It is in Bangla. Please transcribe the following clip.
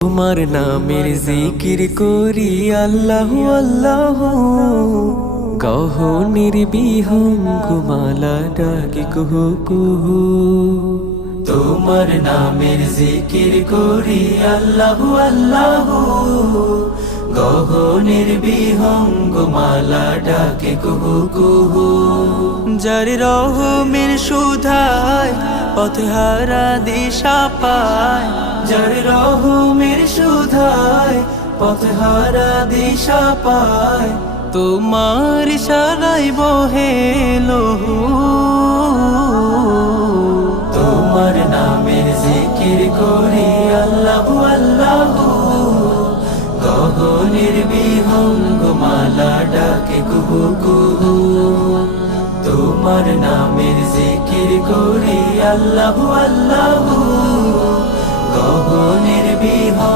তোমার নামের জিকির করি আল্লাহ আল্লাহ, গহনের বিহঙ্গমালা ডাকি কুহু কুহু। তোমার নামের জিকির করি আল্লাহ আল্লাহ, গহনের বিহঙ্গমালা ডাকি কুহু কুহু। যার রহমের সুধায় পথহারা দিশা পায়, যার রহমের সুধায় পথহারা দিশা পায়, তোমার ইশারায় বহে লহু। তোমার নামের জিকির করি আল্লাহু আল্লাহু, গগনের বিহঙ্গমালা ডাকে কুহু কুহু। তোমার নামের জিকির করি আল্লাহু আল্লাহু, গগনের বিহঙ্গ